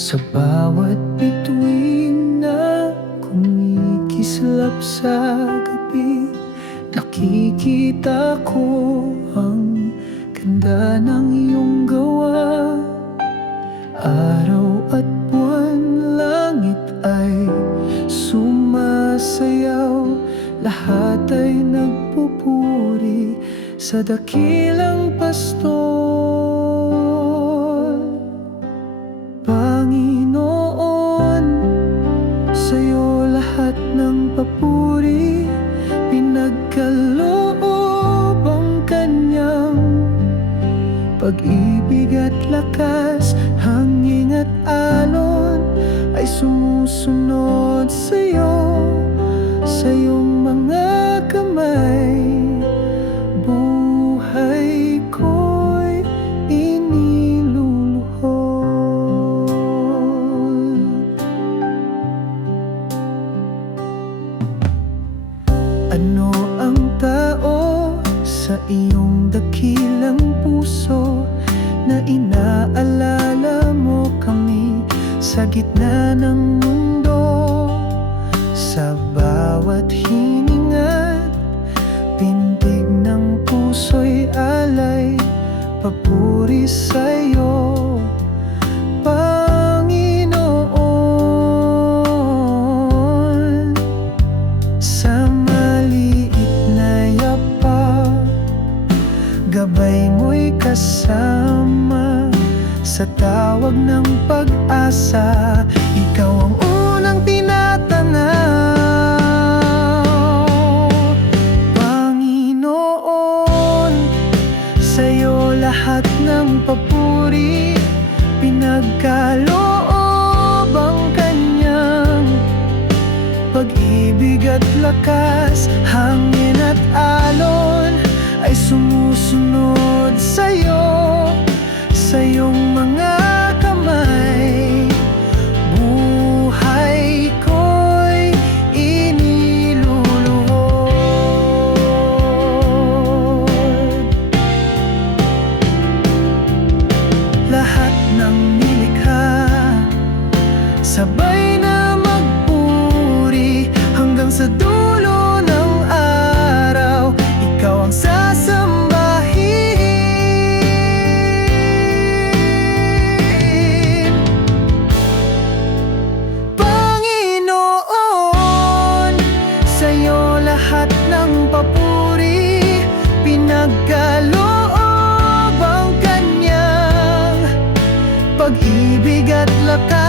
Sa bawat bituin na kumikislap sa gabi Nakikita ko ang ganda ng iyong gawa. Araw at buwan, langit ay sumasayaw Lahat ay nagpupuri sa dakilang pastol pag-ibig at lakas Hangin at alon ay sumusunod sa'yo Sa iyong mga kamay. Buhay ko'y iniluluhod. Ano ang tao sa iyong dakilang puso inaalala mo kami sa gitna ng mundo Sa bawat hiningat, pintig ng puso'y alay Papuri sa'yo, Gabay mo'y kasama Sa tawag ng pag-asa. Ikaw ang unang tinatanaw. Panginoon Sa'yo lahat ng papuri. Pinagkaloob ang kanyang pag-ibig at lakas, ay sumusunod sa'yo, sa iyong mga kamay. Buhay ko'y iniluluhod. Lahat ng nilikha Sabay pinagkaloob ang kanyang pag-ibig at lakas.